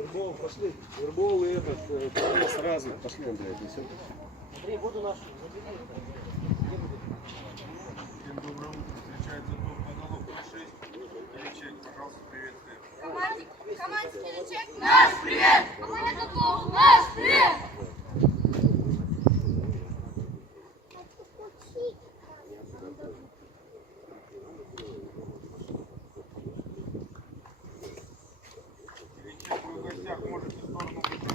Вербов, пошли. Вербов и этот, сразу. Пошли, Андрей, отнесем. Андрей, воду нашу. Всем доброе утро. Встречается топ потолок 06. Ильичек, пожалуйста, приветствуем. Команде Ильичек, наш привет! Команде Котов, наш привет! Ильичек, вы в гостях можете в сторону выбрать.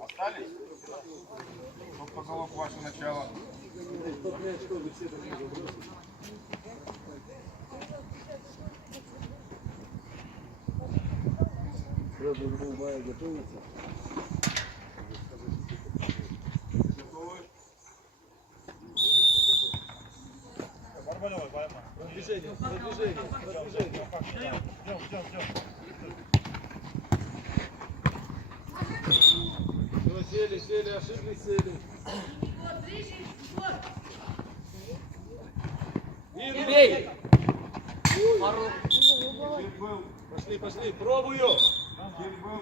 Остались? Топ потолок ваше начало. Сразу голубая готовится. Готовы? Продвижение, продвижение, продвижение. Все, сели, сели, ошиблись, сели. Бей! Кир был. Пошли, пошли, пробую. Кир был.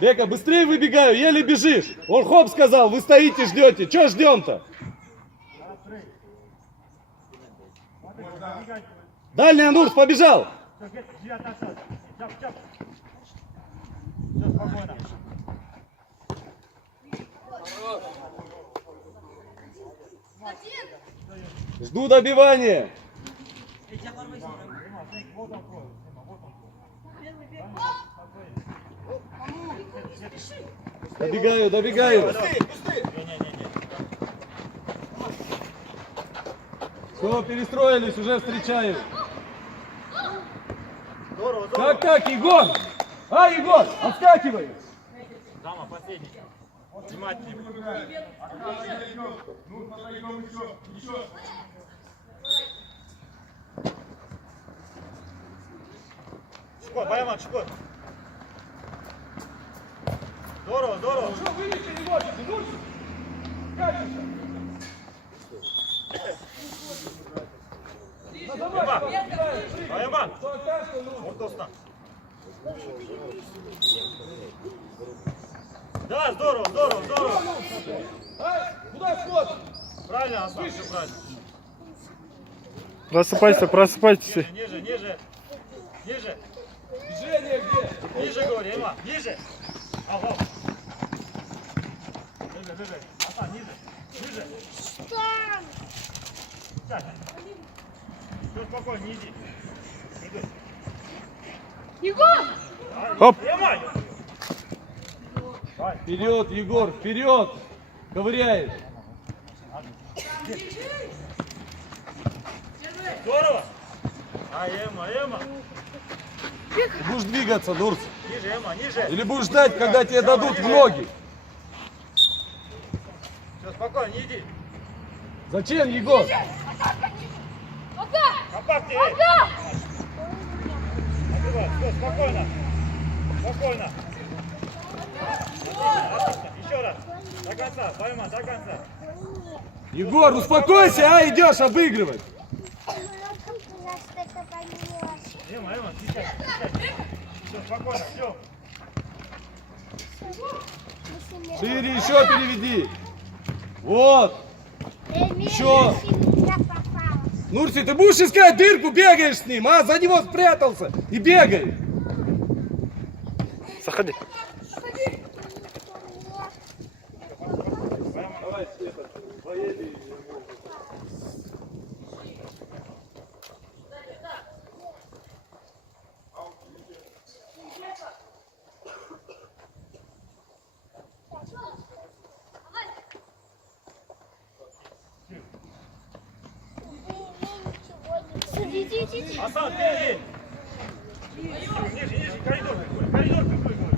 Бека, быстрее выбегаю, еле бежишь. Он хоп сказал, вы стоите, ждете. Че ждем-то? Дальний Анурс побежал. Жду добивания. Добегаю, добегаю. Все, перестроились, уже встречаю. Как, Егор? А, Егор, отскакивай. Дама, последний. Внимательнее. Ну, подойдем еще. Шкот, Баяман, Шкот. Здорово, здорово. Что, вылечи его, тянулся? Как Баяман. Вот достан. Да, здорово, здорово, здорово. Куда смотришь? Правильно, Асан, все правильно. Просыпайся, просыпайтесь. Ниже, ниже. Ниже. Движение где? Ниже, говори, Эма, ниже. Ау. Бежи. Асан, ниже. Ниже. Сядь. Все спокойно, не иди. Иди. Егор! Хоп. Эма! Вперед, Егор, вперед! Ковыряет. Здорово! А, Эма. Будешь двигаться, Нурс. Ниже, Эма, ниже. Или будешь ждать, когда тебе дадут в ноги. Все, спокойно, не иди. Зачем, Егор? Компактнее, эй. Отбивай, все, спокойно. Спокойно. Отлично. Еще раз. До конца, Баяман, до конца. Егор, успокойся, а идешь обыгрывать. Эма, сейчас. Все, спокойно, все. Шире еще переведи. Вот. Еще. Нурси, ты будешь искать дырку, бегаешь с ним, а? За него спрятался и бегаешь. Заходи. Давай, Степан, поедем. Иди. Асан, впереди. Ниже, коридор какой, говорит.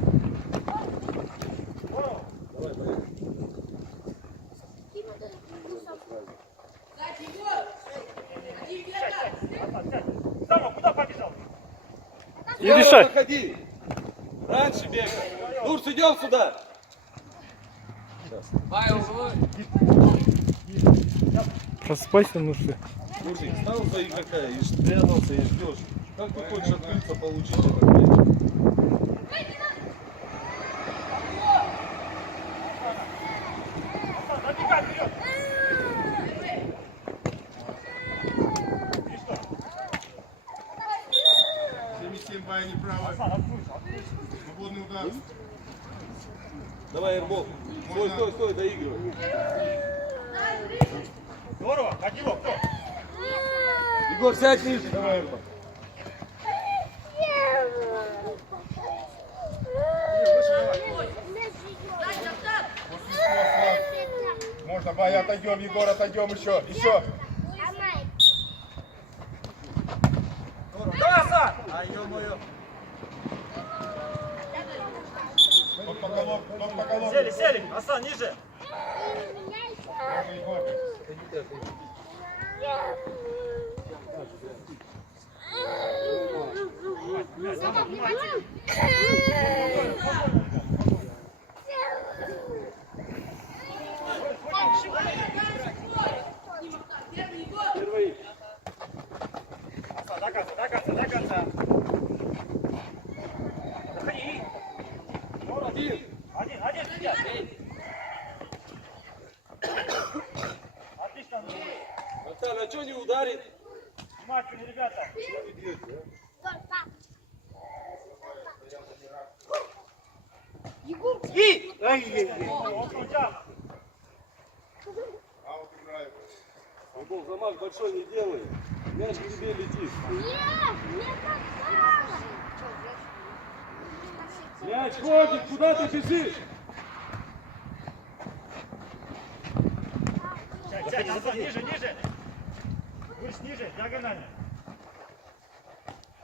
И решай. Заходи. Раньше бегай. Нурс, идем сюда. Просыпайся, ну что. Мужик, стал за игрока и спрятался, и ждешь. Как ты хочешь открыться, получить этот мяч? Забегай вперед! 7 бай право. Свободный удар. Давай, Эрбол. Стой, доигрывай. Здорово! Ходи его, кто? Егор, сядь ниже. Давай, Эрбол. Можно, бай, отойдем, Егор, отойдем еще. Еще. Каса! Тот по голову, тот по голову. Сели! Асан, ниже! Егор. Первый. Асан, до конца! Заходи! Один сидят! Отлично! Наталья, а что не ударит? Внимательно, ребята! Он крутя! Аут играет. Эрбол, замах большой не делай. Мяч к тебе летит. Мяч ходит, куда ты бежишь? Сядь, Асан, ниже! Выше, ниже, диагонально!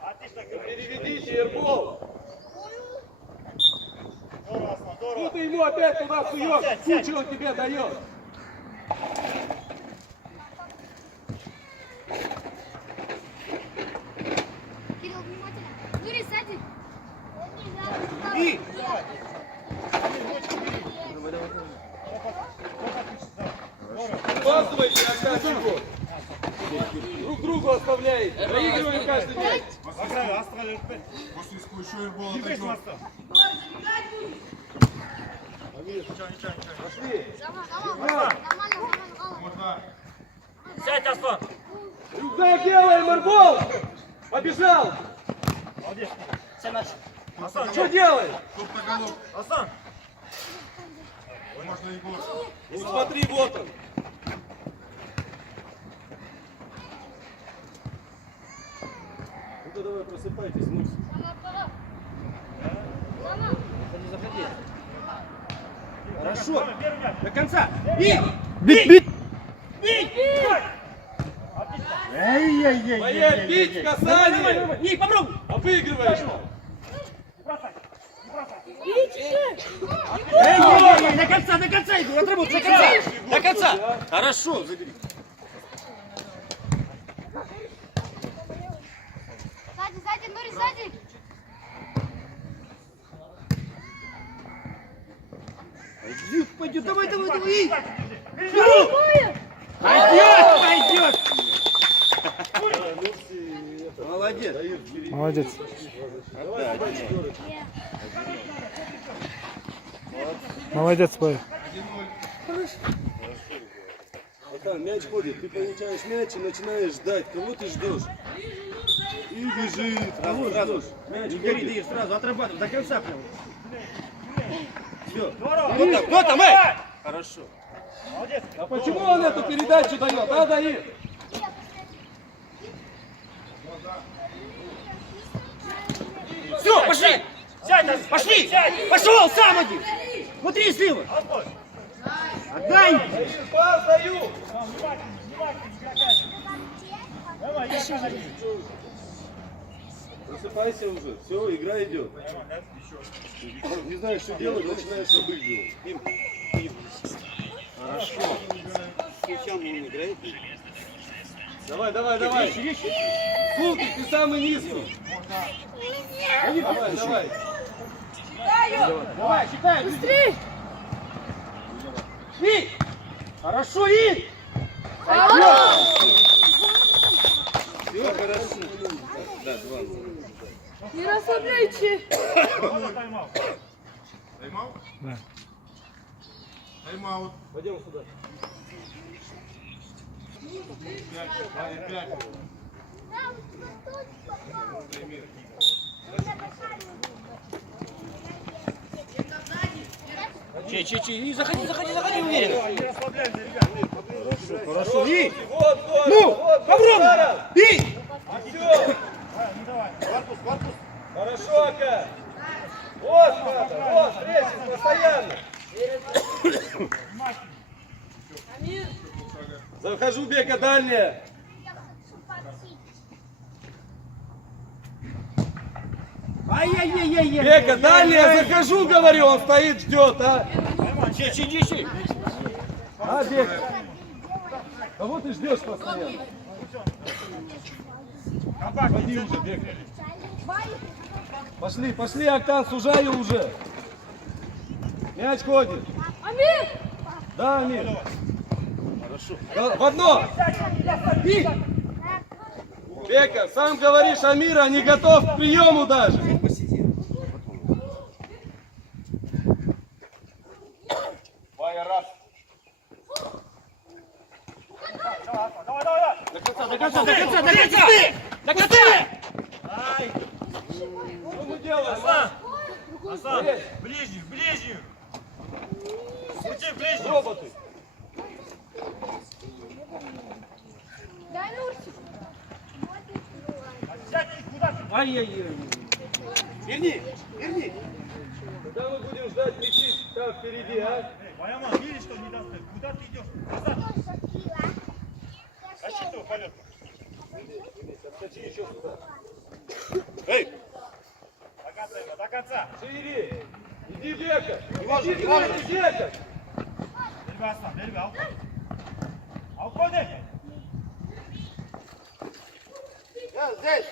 Отлично, Переведите, Эрбол. здорово, Асан, здорово! Ну ты ему опять туда суешь. Кучу он тебе дает. Кирилл, внимательно. Юрий, сзади. Пасывайте, оставьте. Друг другу оставляете. Проигрываем каждый мяч. После еще Эрбол Не выше отойдем. моста! Пошли. Нормально. Можно. Сядь, Асан! Рюкзак делаем, Эрбол. Побежал. Молодец! Асан, Что делаем? Топ на голову. Асан! Можно, Егор. Ну смотри, вот он. Ну-ка давай просыпайтесь, Нурс. Хорошо! Первый мяч! До конца. Бить! Отлично! Поехали, бить, касание. Не, попробуй! Обыгрываешь. Не бросай! До конца иду, отработай, до конца. Хорошо, забери. Сзади, Нури, сзади. Пойдет, давай. Пойдет. Молодец. Молодец. Молодец, Павел. Вот там мяч ходит, ты получаешь мяч и начинаешь ждать. Кого ты ждешь? И бежит. Сразу. Мяч Не гори, ходит. даешь, сразу отрабатывай, до конца прям. Все. Здорово! Кто там, Хорошо. Молодец! А почему он эту передачу дает, а, Даир? Все, пошли. Сядь, Асан! Пошли. Сядь! Пошел, сам иди. Смотри слева. Отбой! Отдай. Даир, пас даю. Давай, еще один! Просыпайся уже. Все, игра идет. Не знаешь, что делать, начинаешь обыгрывать. Хорошо. Сейчас он играет. Давай, давай, давай. Сулки, ты самый низкий. Давай, давай. Давай, считай. Быстрей! И! Хорошо, и! Все хорошо. Да, 20. Не расслабляйте! Тайм-аут. Тайм-аут? Да. Тайм-аут. Пойдем сюда. 5. Че, и заходи уверенно. Не расслабляемся, ребят. Хорошо, и! Вот, вот, Ну, вот, попробуй! И! Все. Не давай. Корпус. Хорошо, Ака. Вот, надо, вот, прессинг постоянно. Захожу, Бека, дальняя. Ай-яй-яй-яй-яй! Бека, дальняя, захожу, говорю, он стоит, ждет, а. Че. А, Бека. Кого ты ждешь постоянно? Ходи уже, Бека. Пошли, пошли, Октан, сужай уже. Мяч ходит. Амир! Да, Амир. Хорошо. В одно. И. Бека, сам говоришь, Амира не готов к приему даже. Ваня, раз. Давай. До конца! Что мы делаем? Асан, ближнюю. Крути в ближнюю. Роботы. Дай Нурсик! Сядь куда-то. Ай-яй-яй! Верни! Когда мы будем ждать мячи там впереди, а? Ваяма, видишь, что не даст? Куда ты идешь? Назад. Рассчитывай полет. Отскочи еще сюда. До конца. Шире. Иди, Бека. важно, Иди, не важно. Бека. Дельба, Асан, дельба. Алкоголь. Здесь!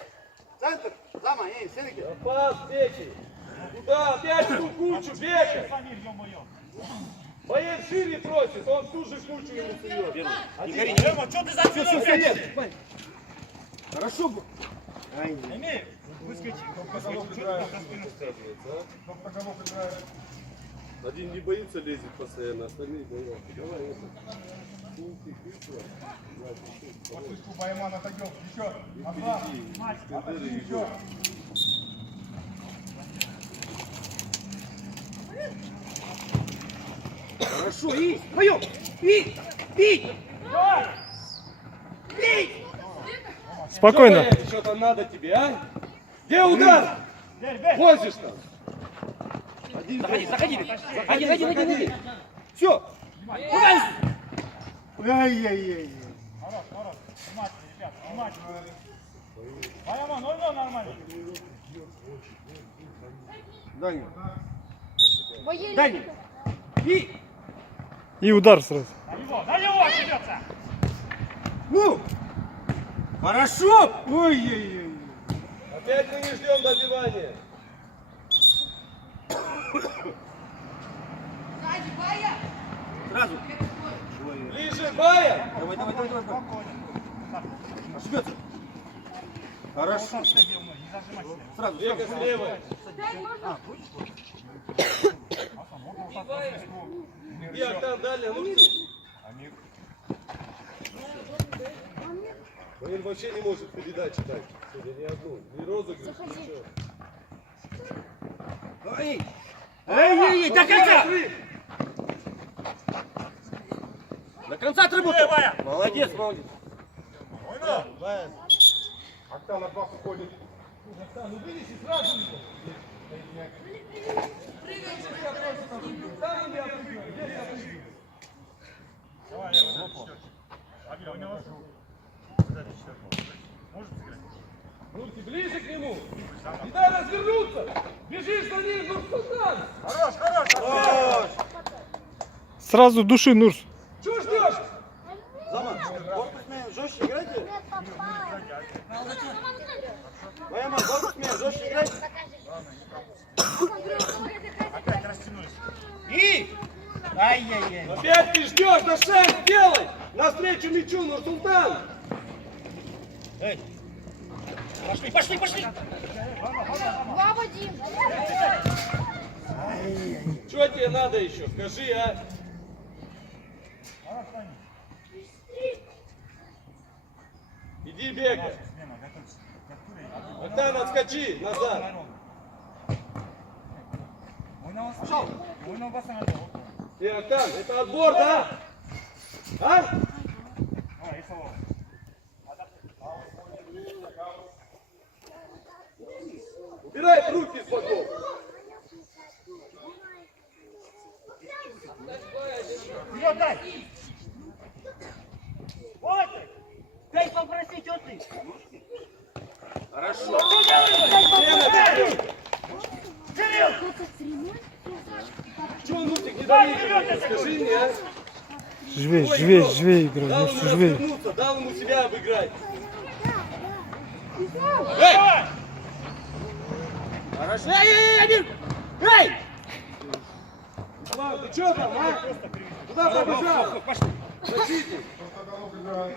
Центр! Зама, Сенеки! Пас, Беки. Куда? Опять в ту кучу, Бека. Самир, ё-моё. Боец шире просит, он в ту же кучу ему сует. Дема, что ты за спину прячешься? Хорошо! Эмиль, выскочи. Что ты там за спину стоишь? Один не боится, лезет постоянно, остальные боятся. Давай, это. Подпуску Байман отойдем. Еще. Аслан. Отойди еще. Хорошо! И! Вдвоем! И! Спокойно. Что там надо тебе, а? Где удар? Возишь там. Заходи! Все! Ай-яй-яй. Хорош. Внимательно, ребят, внимательно. Ваяма, 0-0 нормально. Даня! Боец! Даня! И удар сразу. На него придется. Ну! Хорошо! Ой-ой-ой! Опять мы не ждем добивания. Сразу! Ближе, Бая. Давай! Ошибется! Хорошо! Не зажимай себя. Сразу! Бека слева. Дай, можно? И Октан дальняя, ну он вообще не может передачи дать. Сегодня ни одну. Ни розыгрыш, ничего. Эй! До конца! До конца отработай! Вая. Молодец! Октан на пас уходит. Октан, ну вынеси сразу. Давай, лево, лопо. Агиль, у него может сыграть? Руки ближе к нему. Не дай развернуться. Бежишь за ним, ну сюда. Хорош. Сразу души, Нурс. Чего ждешь? Зама, корпусные жестче играйте. Опять ты ждешь, на шаг делай! Навстречу мячу, Нурсултан! Эй! Пошли, пошли, пошли! Два, Вадим. Что тебе надо еще? Скажи, а? Иди бегай. Октан, отскочи назад. Ты, Октан, это отбор, да? А? Убирай руки с боков. Вперед, дай! Вот ты! Дай попроси, что ты? Хорошо. Кирилл! Чего Нурсик не доигрывает? Скажи мне, а? Живей, живей, живей играй, Дал Нурси, ему живей. развернуться, дал ему себя обыграть. Эй! Хорошо! Эй, один! Эй! Ислам, ты что там, а? Куда побежал? Пошли! Защитник. Потолок играет.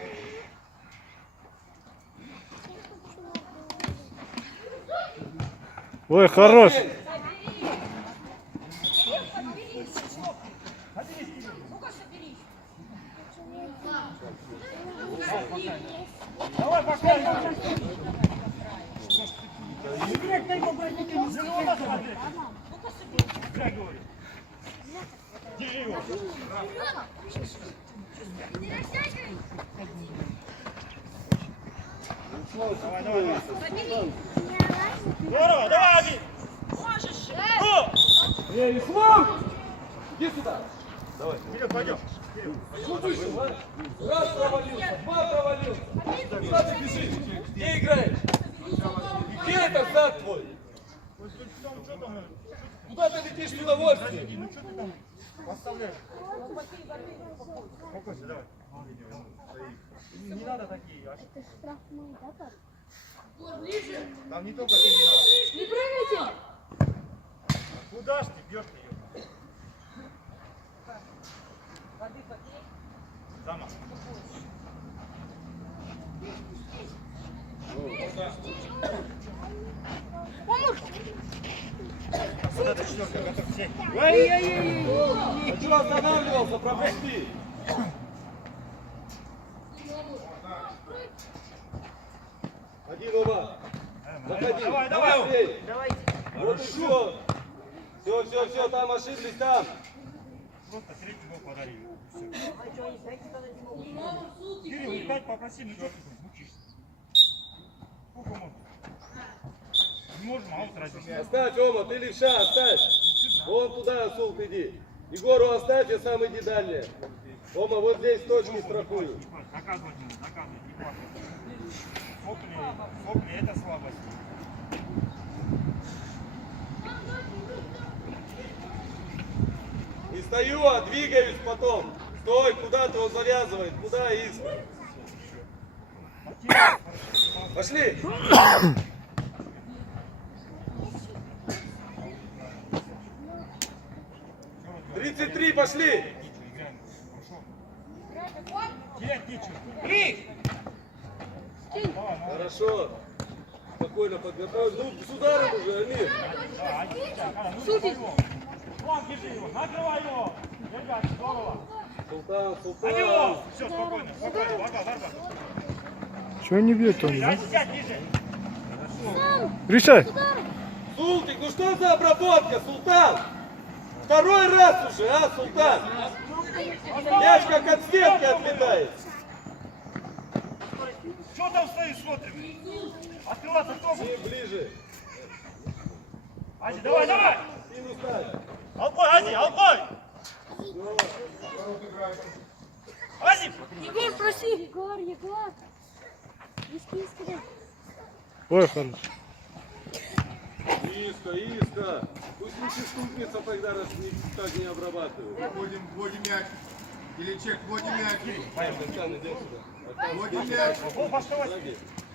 Ой, хорош. Давай, пошли! Играть дай попроси, не живота смотри! Зря говорю! Держи его! Давай, давай, давай! Здорово, давай, Аби! Ну! Эй, Ислам! Иди сюда. Давай. Вперед, пойдем! Что вышел, а? Раз провалился, два провалился. Куда ты бежишь? Где играешь? Где это зад твой? Куда ты летишь в удовольствие? Ну что ты там поставляешь? Спокойно, давай. Не надо такие ошибки. Там не только ты не надо. Не прыгайте! Куда ж ты бьешь ее? Замах. Вот это четвертый, готов все. А что останавливался? Пропусти. Один ума. Заходи. Давай, давай. Андрей. Вот еще. Все, там ошиблись, там. Просто третий гол подарили. Кирилл, опять попроси, ну что ты тут мучишься? Сколько можно? Не можем, а вот разве? Оставь, Ома, ты левша, оставь. Вон туда, Асулт, иди. Егору оставь, я сам иди дальше. Ома, вот здесь точки страхую. Наказывать надо, наказывать, не плакать. Сопли, это слабость. Не стою, а двигаюсь потом. Стой, куда ты, он завязывает, куда Искра? Пошли. 33, пошли. Терять нечего. Блин! Хорошо. Спокойно подготовь. Ну, с ударом уже, Амир. Вон, держи его, накрывай его. Ребят, здорово. Султан. Алло! Все, спокойно, спокойно, вага. Чего не бьет он, а? Сядь ниже. Решай. Султик, ну что за обработка, Султан? Второй раз уже, а, Султан? Мяч как от стенки отлетает. Что там стоишь, смотрим? Открываться кто будет? И ближе. Ази, давай! Спину ставь. Алкой, Ази, алкой! Ази! Егор, проси! Егор! Иска. Ой, хорош. Иска. Пусть лучше стукнется тогда, раз так не обрабатывают. Вводим мяч. Или чек, вводим мяч. Октан, иди сюда. Вводим мяч. О, пошел!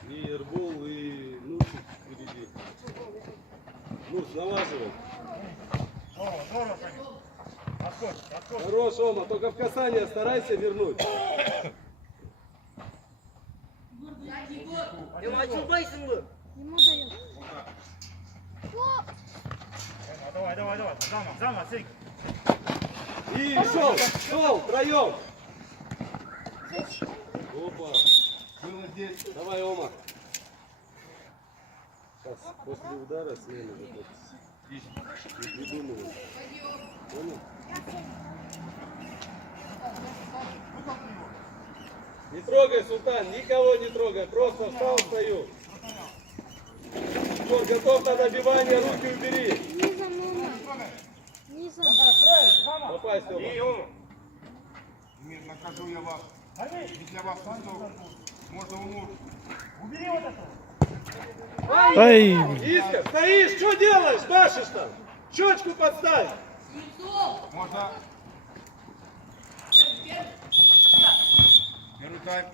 И Эрбол, и Нурсик впереди. Нурс, налаживай. Здорово, Саня. Отход. Хорош, Ома, только в касание старайся вернуть. Давай. Зама, сик. И шел, втроем. Опа. Было здесь. Давай, Ома. Сейчас, после удара смена выходит. Не придумывай. Понял? Не трогай, Султан, никого не трогай. Просто встал, стою. Егор, готов на добивание, руки убери. Попасть, Ома. Нет, накажу я вас. Ведь я вас создал. Можно умножить. Убери вот этого. Ай, Иска, стоишь, что делаешь, машешь там? Щечку подставь. Можно. Первый тайм.